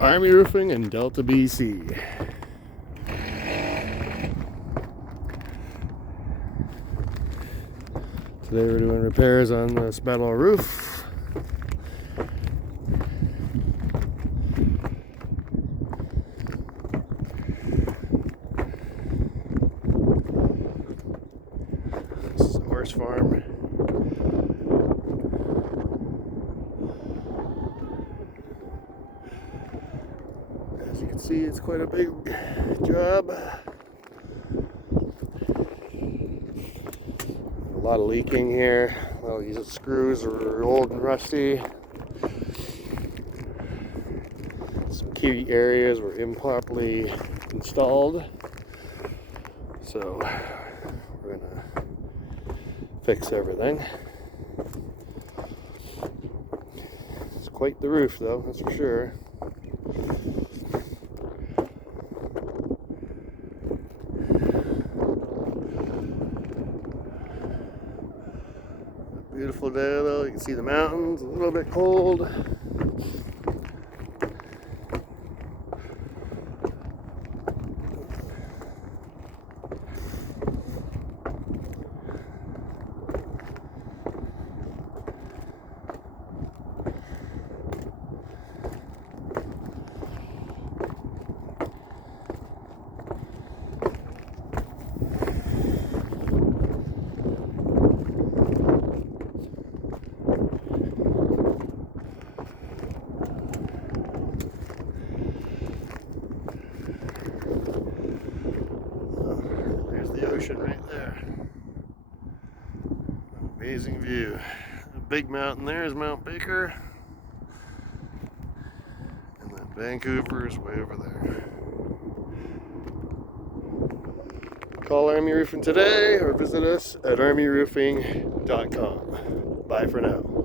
Army Roofing in Delta, BC. Today we're doing repairs on this metal roof. This is a horse farm. As you can see, it's quite a big job. A lot of leaking here. Well, these screws are old and rusty. Some key areas were improperly installed. So we're gonna fix everything. It's quite the roof though, that's for sure. Beautiful day though, you can see the mountains, a little bit cold. There's the ocean right there. Amazing view. The big mountain there is Mount Baker. And then Vancouver is way over there. Call Army Roofing today or visit us at armyroofing.com. Bye for now.